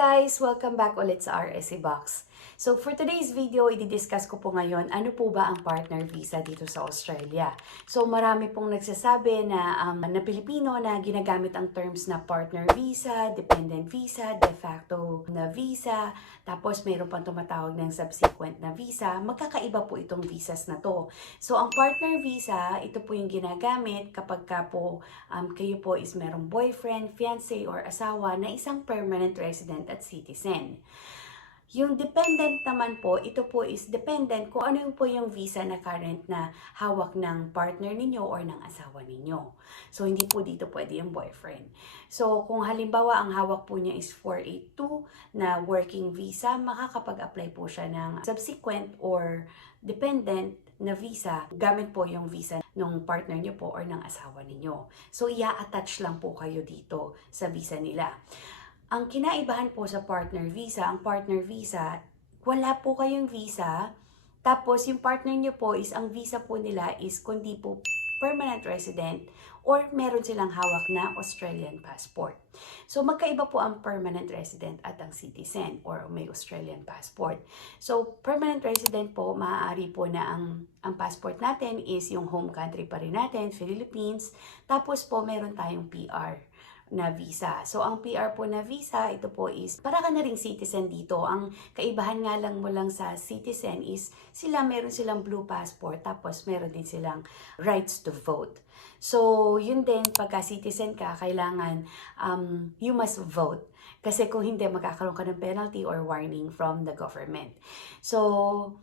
guys! Welcome back ulit sa RSC Box. So for today's video, i-discuss ko po ngayon ano po ba ang partner visa dito sa Australia. So marami pong nagsasabi na Pilipino na ginagamit ang terms na partner visa, dependent visa, de facto na visa, tapos mayroon pang tumatawag ng subsequent na visa. Magkakaiba po itong visas na to. So ang partner visa, ito po yung ginagamit kapag kayo po is merong boyfriend, fiancé, or asawa na isang permanent resident at citizen. Yung dependent naman po, ito po is dependent kung ano po yung visa na current na hawak ng partner ninyo or ng asawa ninyo. So, hindi po dito pwede yung boyfriend. So, kung halimbawa ang hawak po niya is 482 na working visa, makakapag-apply po siya ng subsequent or dependent na visa gamit po yung visa ng partner niyo po or ng asawa ninyo. So, i-attach lang po kayo dito sa visa nila. Ang kinaibahan po sa partner visa, ang partner visa, wala po kayong visa, tapos yung partner nyo po is, ang visa po nila is kundi po permanent resident or meron silang hawak na Australian passport. So magkaiba po ang permanent resident at ang citizen or may Australian passport. So permanent resident po, maaari po na ang passport natin is yung home country pa rin natin, Philippines, tapos po meron tayong PR na visa. So, ang PR po na visa, ito po is, para ka na ring citizen dito. Ang kaibahan nga lang mo lang sa citizen is, meron silang blue passport, tapos meron din silang rights to vote. So, yun din, pagka citizen ka, kailangan you must vote. Kasi kung hindi, magkakaroon ka ng penalty or warning from the government. So,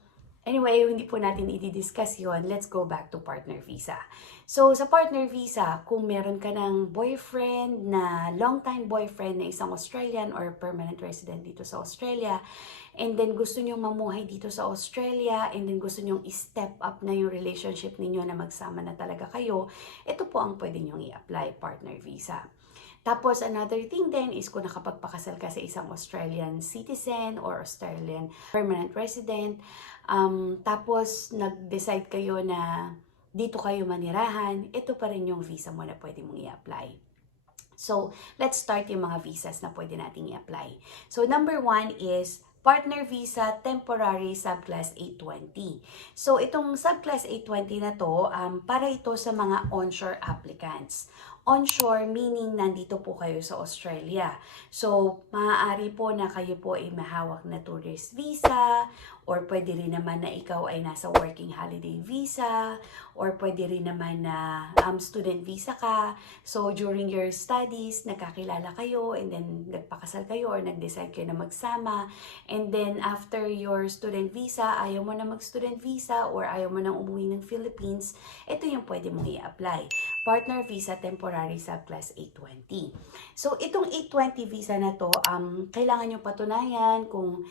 anyway, hindi po natin i-discuss yun. Let's go back to partner visa. So, sa partner visa, kung meron ka ng boyfriend na long-time boyfriend na isang Australian or permanent resident dito sa Australia, and then gusto nyong mamuhay dito sa Australia, and then gusto nyong i-step up na yung relationship ninyo na magsama na talaga kayo, ito po ang pwede nyong i-apply, partner visa. Tapos, another thing din is kung nakapagpakasal ka sa isang Australian citizen or Australian permanent resident, tapos nag-decide kayo na dito kayo manirahan, ito pa rin yung visa mo na pwede mong i-apply. So, let's start yung mga visas na pwede nating i-apply. So, number 1 is partner visa temporary subclass 820. So, itong subclass 820 na to, para ito sa mga onshore applicants. Onshore meaning nandito po kayo sa Australia. So, maaari po na kayo po ay mahawak na tourist visa, or pwede rin naman na ikaw ay nasa working holiday visa, or pwede rin naman na student visa ka. So, during your studies, nagkakilala kayo, and then nagpakasal kayo or nag-decide kayo na magsama. And then, after your student visa, ayaw mo na mag-student visa or ayaw mo nang umuwi ng Philippines, ito yung pwede mong i-apply. Partner visa temporary subclass 820. So, itong 820 visa na to, kailangan nyo patunayan kung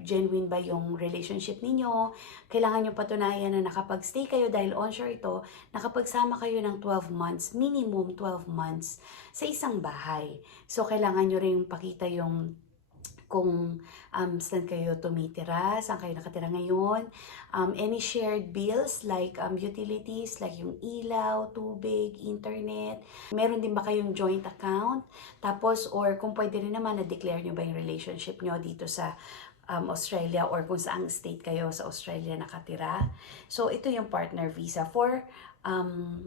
genuine ba yung relationship ninyo. Kailangan nyo patunayan na nakapag-stay kayo dahil onshore ito, nakapagsama kayo ng 12 months, minimum 12 months sa isang bahay. So, kailangan nyo rin pakita yung kung saan kayo tumitira, saan kayo nakatira ngayon, any shared bills like utilities, like yung ilaw, tubig, internet, meron din ba kayong joint account, tapos or kung pwede rin naman na-declare nyo ba yung relationship nyo dito sa Australia or kung saang state kayo sa Australia nakatira. So, ito yung partner visa for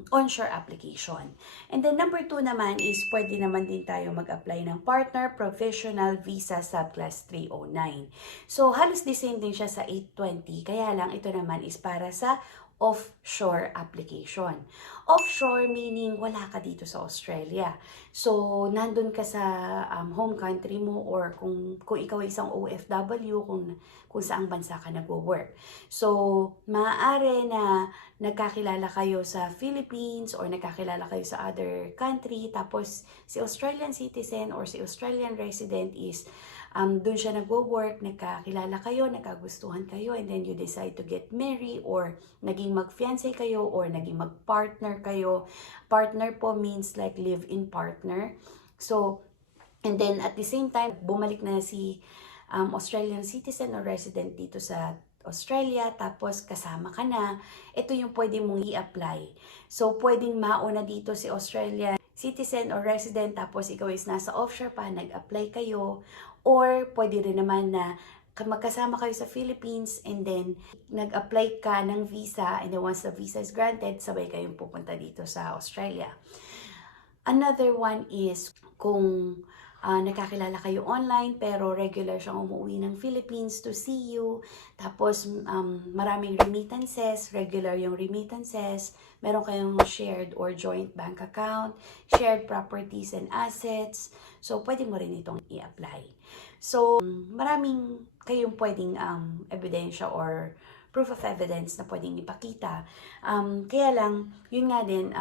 onshore application. And then number 2 naman is pwede naman din tayo mag-apply ng partner professional visa subclass 309. So, halos the same din siya sa 820, kaya lang ito naman is para sa offshore application. Offshore meaning wala ka dito sa Australia. So, nandun ka sa home country mo or kung ikaw ay isang OFW, kung saang bansa ka nagwo-work. So, maaari na nagkakilala kayo sa Philippines or nagkakilala kayo sa other country, tapos si Australian citizen or si Australian resident is doon siya nagwo-work, nagkakilala kayo, nagkagustuhan kayo, and then you decide to get married or naging mag-fiancé kayo or naging mag-partner kayo. Partner po means like live-in partner. So, and then at the same time, bumalik na si Australian citizen or resident dito sa Australia, tapos kasama ka na, ito yung pwede mong i-apply. So, pwedeng mauna dito si Australian citizen or resident, tapos ikaw is nasa offshore pa, nag-apply kayo, Or pwede rin naman na magkasama kayo sa Philippines and then nag-apply ka ng visa and then once the visa is granted, sabay kayong pupunta dito sa Australia. Another one is kung nakakilala kayo online pero regular siyang umuwi ng Philippines to see you. Tapos maraming remittances, regular yung remittances. Meron kayong shared or joint bank account, shared properties and assets. So pwede mo rin itong i-apply. So maraming kayong pwedeng ebidensya or proof of evidence na pwedeng ipakita. Kaya lang, yun nga din,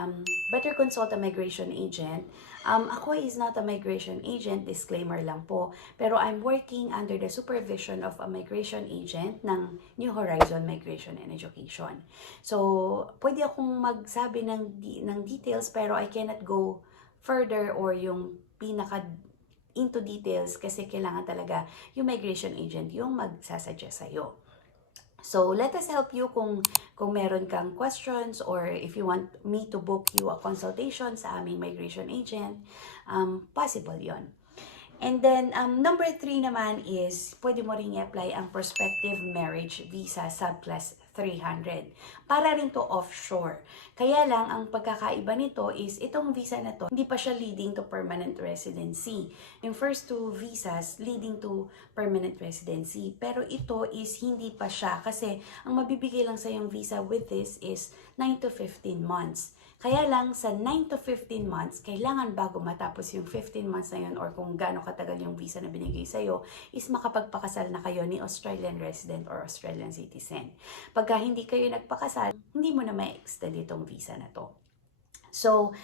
better consult a migration agent. Ako is not a migration agent, disclaimer lang po. Pero I'm working under the supervision of a migration agent ng New Horizon Migration and Education. So, pwede akong magsabi ng details pero I cannot go further or yung pinaka into details kasi kailangan talaga yung migration agent yung magsasuggest sa'yo. So, let us help you kung meron kang questions or if you want me to book you a consultation sa aming migration agent, possible yon. And then, number 3 naman is, pwede mo rin i-apply ang Prospective Marriage Visa Subclass 300. Para rin to offshore. Kaya lang, ang pagkakaiba nito is, itong visa na to, hindi pa siya leading to permanent residency. Yung first 2 visas, leading to permanent residency. Pero ito is, hindi pa siya. Kasi, ang mabibigay lang sa yung visa with this is 9 to 15 months. Kaya lang, sa 9 to 15 months, kailangan bago matapos yung 15 months na yun or kung gaano katagal yung visa na binigay sa'yo, is makapagpakasal na kayo ni Australian resident or Australian citizen. Pagka hindi kayo nagpakasal, hindi mo na ma-extend itong visa na to. So,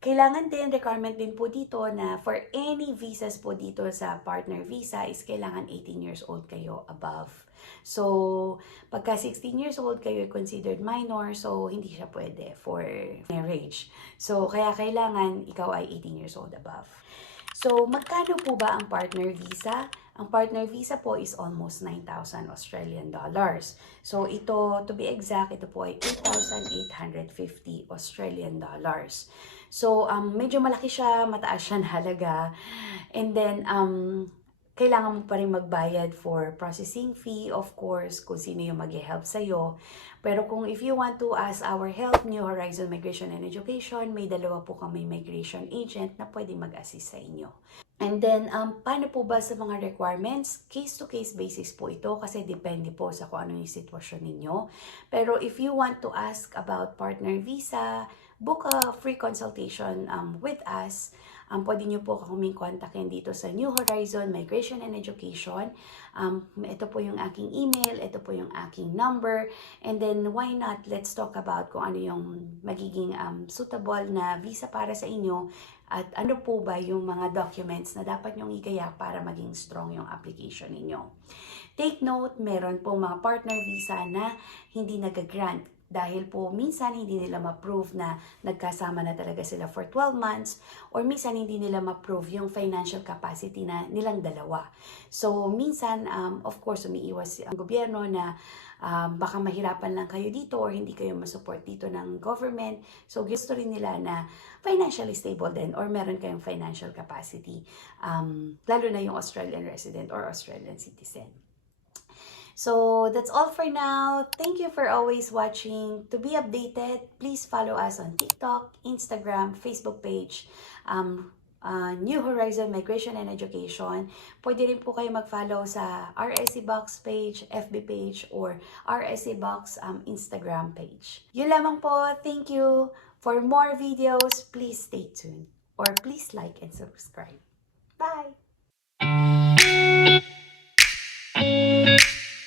kailangan din, requirement din po dito na for any visas po dito sa partner visa is kailangan 18 years old kayo above. So, pagka 16 years old kayo considered minor, so hindi siya pwede for marriage. So, kaya kailangan ikaw ay 18 years old above. So, magkano po ba ang partner visa? Ang partner visa po is almost 9,000 Australian dollars. So, ito, to be exact, ito po ay 8,850 Australian dollars. So, medyo malaki siya, mataas siya na halaga. And then, kailangan mo pa rin magbayad for processing fee, of course, kung sino yung mag-help sa'yo. Pero kung if you want to ask our help, New Horizon Migration and Education, may dalawa po kami migration agent na pwede mag-assist sa inyo. And then, paano po ba sa mga requirements? Case-to-case basis po ito kasi depende po sa kung ano yung sitwasyon ninyo. Pero if you want to ask about partner visa, book a free consultation with us. Pwede nyo po kaming kontakin dito sa New Horizon Migration and Education. Ito po yung aking email, ito po yung aking number. And then, why not, let's talk about kung ano yung magiging suitable na visa para sa inyo at ano po ba yung mga documents na dapat nyong igayak para maging strong yung application ninyo. Take note, meron po mga partner visa na hindi nag-grant dahil po minsan hindi nila ma-prove na nagkasama na talaga sila for 12 months or minsan hindi nila ma-prove yung financial capacity na nilang dalawa. So minsan, of course, umiiwas ang gobyerno na baka mahirapan lang kayo dito or hindi kayo masupport dito ng government. So gusto rin nila na financially stable din or meron kayong financial capacity, lalo na yung Australian resident or Australian citizen. So, that's all for now. Thank you for always watching. To be updated, please follow us on TikTok, Instagram, Facebook page, New Horizon Migration and Education. Pwede rin po kayo mag-follow sa RSC Box page, FB page, or RSC Box Instagram page. Yun lamang po. Thank you. For more videos, please stay tuned. Or please like and subscribe. Bye!